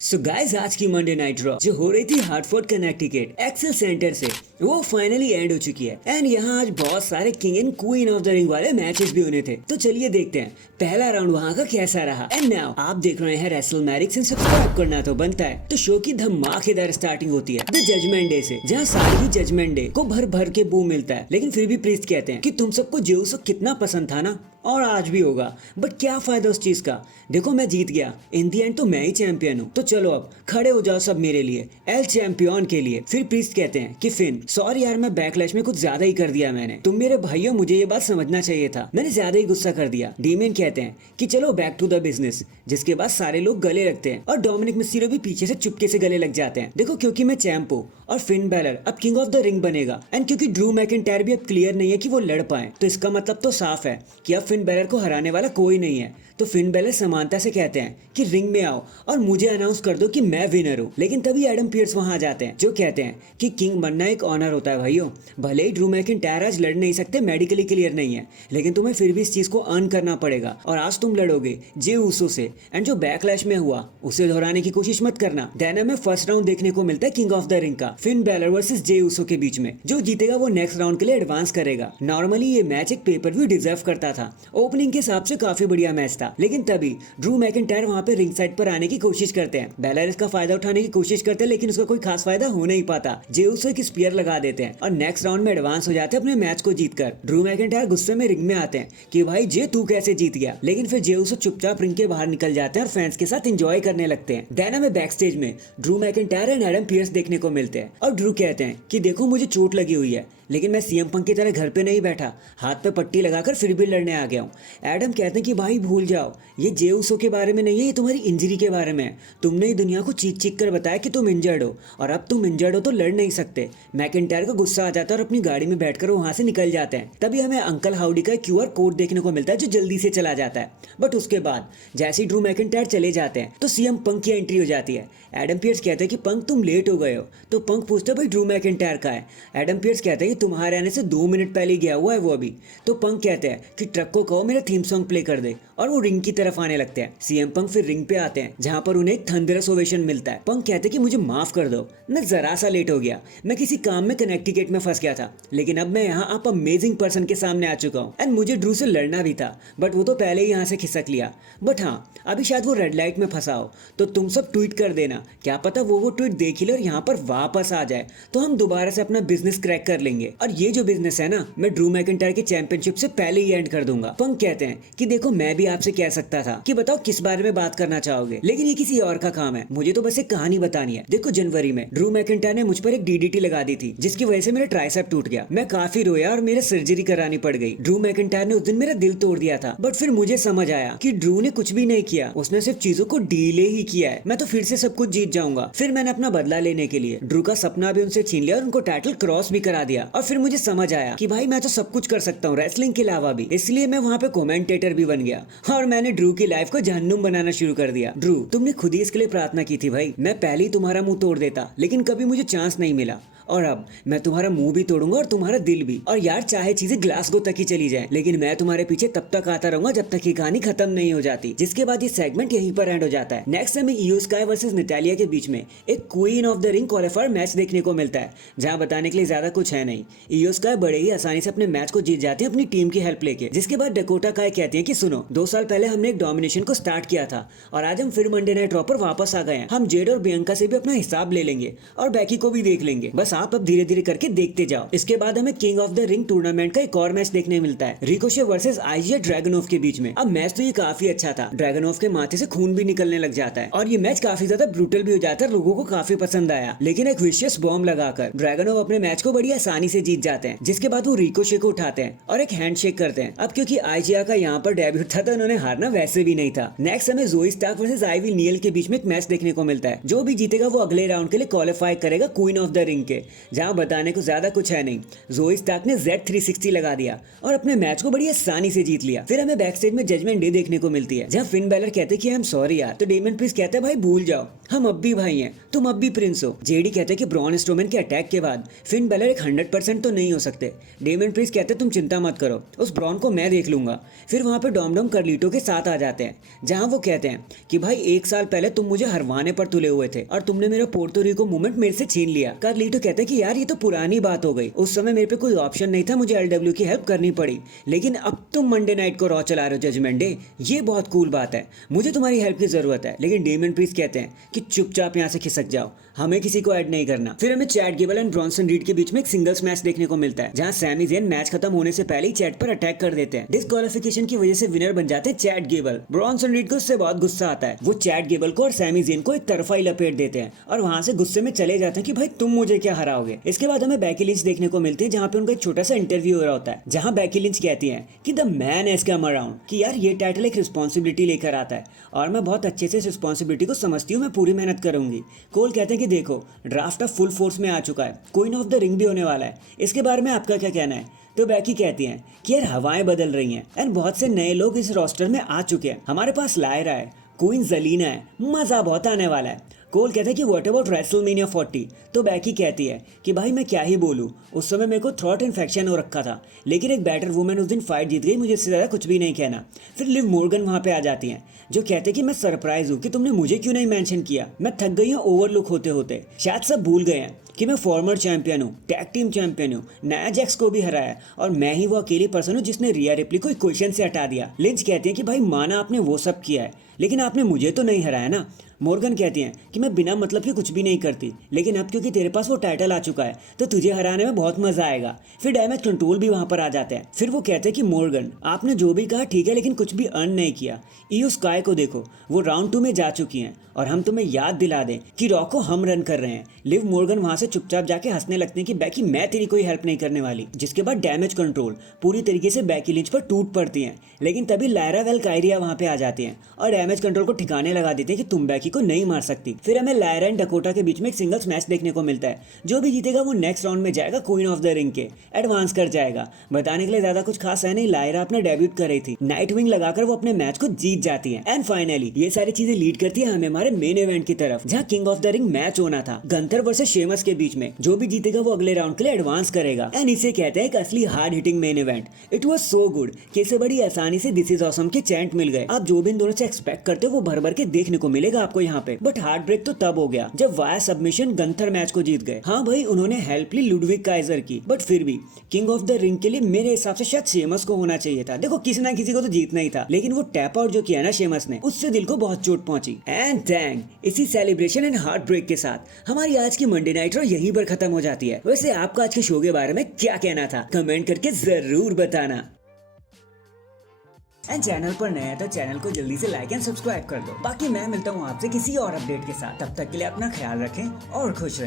So guys आज की Monday night raw जो हो रही थी हार्टफोर्ड कनेक्टिकट एक्सेल सेंटर से वो फाइनली एंड हो चुकी है। एंड यहाँ आज बहुत सारे king and queen of the ring वाले मैचेस भी होने थे। तो चलिए देखते हैं पहला राउंड वहाँ का कैसा रहा। एंड नाउ आप देख रहे हैं रेसल मैरिक्स, सब्सक्राइब करना तो बनता है। तो शो की धमाकेदार स्टार्टिंग होती है द जजमेंट डे से, जहाँ सारी ही जजमेंट डे को भर भर के बूम मिलता है। लेकिन फिर भी प्रीस्ट कहते हैं कि तुम सबको जेउसो कितना पसंद था ना, और आज भी होगा, बट क्या फायदा उस चीज का। देखो मैं जीत गया, इन दी एंड तो मैं ही चैंपियन हूँ। तो चलो अब खड़े हो जाओ सब मेरे लिए, एल चैंपियन के लिए। फिर प्रीस्ट कहते हैं कि फिन सॉरी यार, मैं बैकलैश में कुछ ज्यादा ही कर दिया मैंने। तुम मेरे भाइयों, मुझे ये बात समझना चाहिए था, मैंने ज्यादा ही गुस्सा कर दिया। डीमेन कहते हैं कि चलो बैक टू द बिजनेस, जिसके बाद सारे लोग गले लगते हैं और डोमिनिक मिस्टीरियो भी पीछे से चुपके से गले लग जाते हैं। देखो क्योंकि मैं चैंप हूँ और फिन बैलर अब किंग ऑफ द रिंग बनेगा, एंड क्योंकि ड्रू मैकिंटायर भी अब क्लियर नहीं है कि वो लड़ पाए, तो इसका मतलब तो साफ है कि अब फिन बैलर को हराने वाला कोई नहीं है। तो फिन बैलर समानता से कहते हैं कि रिंग में आओ और मुझे अनाउंस कर दो कि मैं विनर हूँ। लेकिन तभी एडम पियर्स वहां आ जाते हैं, जो कहते हैं कि किंग बनना एक ऑनर होता है भाइयों। भले ही ड्रू मैकिंटायर आज लड़ नहीं सकते, मेडिकली क्लियर नहीं है, लेकिन तुम्हें फिर भी इस चीज को अर्न करना पड़ेगा। और आज तुम लड़ोगे जे ऊसो से, एंड जो बैकलैश में हुआ उसे दोहराने की कोशिश मत करना। देन हमें फर्स्ट राउंड देखने को मिलता है किंग ऑफ द रिंग का, Finn Balor versus Jey Uso के बीच में। जो जीतेगा वो नेक्स्ट राउंड के लिए एडवांस करेगा। नॉर्मली ये मैच एक पेपर व्यू डिजर्व करता था, ओपनिंग के हिसाब से काफी बढ़िया मैच था। लेकिन तभी ड्रू मैकिंटायर वहां पे रिंग साइड पर आने की कोशिश करते हैं। बैलर इसका फायदा उठाने की कोशिश करते हैं, लेकिन उसका कोई खास फायदा हो नहीं पाता। जे ऊसो एक स्पीयर लगा देते हैं और नेक्स्ट राउंड में एडवांस हो जाते हैं अपने मैच को जीतकर। ड्रू मैकिंटायर गुस्से में रिंग में आते हैं कि भाई जे तू कैसे जीत गया। लेकिन फिर जे ऊसो चुपचाप रिंग के बाहर निकल जाते हैं और फैंस के साथ एंजॉय करने लगते हैं। देन हमें बैक स्टेज में Drew McIntyre and Adam Pearce देखने को मिलते हैं और ड्रू कहते हैं कि देखो मुझे चोट लगी हुई है, लेकिन मैं सीएम पंक की तरह घर पे नहीं बैठा, हाथ पे पट्टी लगाकर फिर भी लड़ने आ गया हूँ। एडम कहते हैं कि भाई भूल जाओ, ये जे ऊसो के बारे में नहीं है, ये तुम्हारी इंजरी के बारे में है। तुमने ही दुनिया को चीख चीख कर बताया कि तुम इंजर्ड हो, और अब तुम इंजर्ड हो तो लड़ नहीं सकते। मैकिंटायर को गुस्सा आ जाता है और अपनी गाड़ी में बैठकर वहां से निकल जाते हैं। तभी हमें अंकल हाउडी का क्यूआर कोड देखने को मिलता है, जो जल्दी से चला जाता है। बट उसके बाद जैसे ही ड्रू मैकिंटायर चले जाते हैं तो सीएम पंक की एंट्री हो जाती है। एडम पियर्स कहते हैं कि पंक तुम लेट हो गए हो। तो पंक पूछता है भाई ड्रू मैकिंटायर का है। एडम पियर्स कहते हैं कि तुम्हारे आने से 2 मिनट पहले गया हुआ है वो अभी। तो पंक कहते हैं कि ट्रक को कहो मेरा थीम सॉन्ग प्ले कर दे, और वो रिंग की तरफ आने लगते हैं। सीएम पंक फिर रिंग पे आते हैं, जहां पर उन्हें एक थंडरस ओवेशन मिलता है। पंक कहते हैं कि मुझे माफ कर दो, मैं जरा सा लेट हो गया, मैं किसी काम में कनेक्टिकट में फंस गया था, लेकिन अब मैं यहाँ आप अमेजिंग पर्सन के सामने आ चुका हूँ। एंड मुझे ड्रू से लड़ना भी था, बट वो तो पहले ही यहाँ से खिसक लिया। बट हाँ, अभी शायद वो रेड लाइट में फंसा हो, तो तुम सब ट्वीट कर देना, क्या पता वो ट्वीट देख ही ले और यहाँ पर वापस आ जाए, तो हम दोबारा से अपना बिजनेस क्रैक कर लेंगे। और ये जो बिजनेस है ना, मैं ड्रू मैकिंटायर की चैंपियनशिप से पहले ही एंड कर दूंगा। पंक कहते हैं कि देखो मैं भी आपसे कह सकता था कि बताओ किस बारे में बात करना चाहोगे, लेकिन ये किसी और का काम है, मुझे तो बस एक कहानी बतानी है। देखो जनवरी में ड्रू मैकिंटायर ने मुझ पर एक डीडीटी लगा दी थी, जिसकी वजह से मेरा ट्राइसेप टूट गया। मैं काफी रोया और मेरे सर्जरी करानी पड़ गई। ड्रू मैकिंटायर ने उस दिन मेरा दिल तोड़ दिया था, बट फिर मुझे समझ आया कि ड्रू ने कुछ भी नहीं किया, उसने सिर्फ चीजों को डीले ही किया है। मैं तो फिर से सब कुछ जीत जाऊंगा। फिर मैंने अपना बदला लेने के लिए ड्रू का सपना भी उनसे छीन लिया और उनको टाइटल क्रॉस भी करा दिया। और फिर मुझे समझ आया कि भाई मैं तो सब कुछ कर सकता हूँ रेसलिंग के अलावा भी, इसलिए मैं वहाँ पे कमेंटेटर भी बन गया और मैंने ड्रू की लाइफ को जहन्नुम बनाना शुरू कर दिया। ड्रू तुमने खुद ही इसके लिए प्रार्थना की थी भाई, मैं पहले ही तुम्हारा मुंह तोड़ देता, लेकिन कभी मुझे चांस नहीं मिला, और अब मैं तुम्हारा मुंह भी तोड़ूंगा और तुम्हारा दिल भी। और यार चाहे चीजें ग्लासगो तक ही चली जाए, लेकिन मैं तुम्हारे पीछे तब तक आता रहूंगा जब तक ये कहानी खत्म नहीं हो जाती। जिसके बाद ये सेगमेंट यहीं पर एंड हो जाता है। नेक्स्ट हमें इयो स्काई वर्सेस नटालिया के बीच में एक queen of the ring qualifier match देखने को मिलता है, जहां बताने के लिए ज्यादा कुछ है नहीं। इयो स्काई बड़े ही आसानी से अपने मैच को जीत जाते हैं अपनी टीम की हेल्प लेके। जिसके बाद डकोटा काय कहती है कि सुनो, 2 साल पहले हमने एक डोमिनेशन को स्टार्ट किया था, और आज हम फिर मंडे नाइट रॉ पर वापस आ गए हैं। हम जेड और बियंका से भी अपना हिसाब ले लेंगे और बैकी को भी देख लेंगे, बस आप अब धीरे धीरे के देखते जाओ। इसके बाद हमें king of the ring tournament का एक और मैच देखने मिलता है, रिकोशे वर्सेस आईजिया ड्रैगनोव के बीच में। अब मैच तो ये काफी अच्छा था, ड्रैगनोव के माथे से खून भी निकलने लग जाता है और ये मैच काफी ज्यादा ब्रूटल भी हो जाता है, लोगों को काफी पसंद आया। लेकिन एक विशियस बॉम्ब लगाकर ड्रैगनोव अपने मैच को बड़ी आसानी से जीत जाते हैं। जिसके बाद वो रिकोशे को उठाते हैं और एक हैंडशेक करते हैं। अब क्योंकि आईजिया का यहाँ पर डेब्यूट था, तो उन्होंने हारना वैसे भी नहीं था। नेक्स्ट हमें जोई स्टार्क वर्सेस आइवी नील के बीच में एक मैच देखने को मिलता है। जो भी जीतेगा वो अगले राउंड के लिए क्वालिफाई करेगा क्वीन ऑफ द रिंग के, जहाँ बताने को ज्यादा कुछ है नहीं। जोई स्टार्क ने Z360 लगा दिया और अपने मैच को बड़ी आसानी से जीत लिया। फिर हमें बैक स्टेज में जजमेंट डे देखने को मिलती है, जहाँ फिन बैलर कहते हैं कि आई एम सॉरी यार, तो डेमन प्रीस्ट कहता है भाई भूल जाओ, हम अब भी भाई हैं, तुम अब भी प्रिंस हो। जेडी कहते कि ब्रॉन स्ट्रोमैन के अटैक के बाद फिन बेलर एक 100% तो नहीं हो सकते। डेमन प्रिंस कहते तुम चिंता मत करो, उस ब्रॉन को मैं देख लूंगा। फिर वहां पे डॉम कार्लिटो के साथ आ जाते हैं, जहां वो कहते हैं कि भाई 1 साल पहले तुम मुझे हरवाने पर तुले हुए थे और तुमने मेरा पोर्टो रिको मूवमेंट मेरे से छीन लिया। कार्लिटो कहते हैं कि यार ये तो पुरानी बात हो गई, उस समय मेरे पे कोई ऑप्शन नहीं था, मुझे एलडब्ल्यू की हेल्प करनी पड़ी, लेकिन अब तुम मंडे नाइट को रॉ चला रहे हो जजमेंट डे, ये बहुत कूल बात है, मुझे तुम्हारी हेल्प की जरूरत है। लेकिन डेमन प्रिंस कहते हैं कि चुपचाप यहाँ से खिसक जाओ, हमें किसी को ऐड नहीं करना। फिर हमें Chad Gable and Bronson read के बीच में एक सिंगल्स मैच देखने को मिलता है, जहां सैमी ज़ेन मैच खत्म होने से पहले ही चैट पर अटैक कर देते हैं। डिस्क्वालिफिकेशन की वजह से विनर बन जाते हैं चैट गेबल। ब्रॉन्सन रीड को उससे बहुत गुस्सा आता है, वो चैट गेबल को और सैमी ज़ेन को एक तरफा ही लपेट देते हैं और वहां से गुस्से में चले जाते हैं कि भाई तुम मुझे क्या हराओगे। इसके बाद हमें बेकी लिंच देखने को मिलती है, जहां पे उनका एक छोटा सा इंटरव्यू हो रहा होता है, जहां बेकी लिंच कहती है कि the man has come around, कि यार ये टाइटल एक रिस्पॉन्सिबिलिटी लेकर आता है और मैं बहुत अच्छे से इस रिस्पॉन्सिबिलिटी को समझती हूँ, मैं पूरी मेहनत करूंगी। कोल कहते हैं कि देखो ड्राफ्ट अब फुल फोर्स में आ चुका है, क्वीन ऑफ द रिंग भी होने वाला है, इसके बारे में आपका क्या कहना है। तो बेकी कहती हैं कि यार हवाएं बदल रही हैं एंड बहुत से नए लोग इस रोस्टर में आ चुके हैं, हमारे पास लायरा है, क्वीन ज़लीना है, मजा बहुत आने वाला है। कोल कहता है कि व्हाट अबाउट रेसलमेनिया 40। तो बेकी कहती है कि भाई मैं क्या ही बोलूँ, उस समय मेरे को थ्रॉट इन्फेक्शन हो रखा था, लेकिन एक बेटर वुमेन उस दिन फाइट जीत गई, मुझे इससे ज़्यादा कुछ भी नहीं कहना। फिर लिव मॉर्गन वहाँ पे आ जाती हैं, जो कहते हैं कि मैं सरप्राइज हूँ कि तुमने मुझे क्यों नहीं मेंशन किया, मैं थक गई हूँ ओवरलुक होते होते, शायद सब भूल गए हैं कि मैं फॉर्मर चैंपियन हूँ, टैग टीम चैंपियन हूँ, नया जैक्स को भी हराया और मैं ही वो अकेली पर्सन हूँ जिसने रिया रिप्ली को इक्वेशन से हटा दिया। लिंच कहती है कि भाई माना आपने वो सब किया है, लेकिन आपने मुझे तो नहीं हराया ना। मॉर्गन कहती हैं कि मैं बिना मतलब के कुछ भी नहीं करती, लेकिन अब क्योंकि तेरे पास वो टाइटल आ चुका है तो तुझे हराने में बहुत मजा आएगा। फिर डैमेज कंट्रोल भी वहां पर आ जाते हैं। फिर वो कहते हैं कि मॉर्गन आपने जो भी कहा ठीक है, लेकिन कुछ भी अर्न नहीं किया। ईओ स्काई को देखो, वो राउंड 2 में जा चुकी हैं और हम तुम्हें याद दिला दें कि रॉ को हम रन कर रहे हैं। लिव मॉर्गन वहां से चुपचाप जाके हंसने लगते हैं कि बेकी मैं तेरी कोई हेल्प नहीं करने वाली, जिसके बाद डैमेज कंट्रोल पूरी तरीके से बेकी लिंच पर टूट पड़ती हैं। लेकिन तभी लायरा वेलकायरिया वहां पे आ जाती हैं और डैमेज कंट्रोल को ठिकाने लगा देते हैं कि तुम बेकी को नहीं मार सकती। फिर हमें लायरा एंड डकोटा के बीच में एक सिंगल्स मैच देखने को मिलता है, जो भी जीतेगा वो नेक्स्ट राउंड में जाएगा क्वीन ऑफ द रिंग के, एडवांस कर जाएगा। बताने के लिए ज्यादा कुछ खास है नहीं, लायरा अपना डेब्यूट कर रही थी, नाइट विंग लगाकर वो अपने मैच को जीत जाती है। एंड फाइनली ये सारी चीजें लीड करती है हमें हमारे मेन इवेंट की तरफ, जहां king of the ring match होना था गंथर वर्सेस शेमस के बीच में। जो भी जीतेगा वो अगले राउंड के लिए एडवांस करेगा एंड इसे कहते हैं एक असली hard hitting main event. It was so good कि इसे बड़ी आसानी से दिस इज ऑसम के चैंट मिल गए। आप जो भी इन दोनों से एक्सपेक्ट करते हो वो भर भर के देखने को मिलेगा आपको यहाँ पे। बट हार्ट ब्रेक तो तब हो गया जब वाया सबमिशन गंथर मैच को जीत गए। हाँ भाई उन्होंने हेल्प ली लुडविग काइजर की, बट फिर भी किंग ऑफ द रिंग के लिए मेरे हिसाब से शायद शेमस को होना चाहिए था। देखो किसी ना किसी को तो जीतना ही था, लेकिन वो टैप आउट जो किया ना शेमस ने, उससे दिल को बहुत चोट पहुंची। एंड डैंग इसी सेलिब्रेशन एंड हार्ट ब्रेक के साथ हमारी आज की मंडे नाइट रॉ यहीं पर खत्म हो जाती है। वैसे आपका आज के शो के बारे में क्या कहना था, कमेंट करके जरूर बताना। एंड चैनल पर नया है तो चैनल को जल्दी से लाइक एंड सब्सक्राइब कर दो। बाकी मैं मिलता हूँ आपसे किसी और अपडेट के साथ, तब तक के लिए अपना ख्याल रखें और खुश रहें।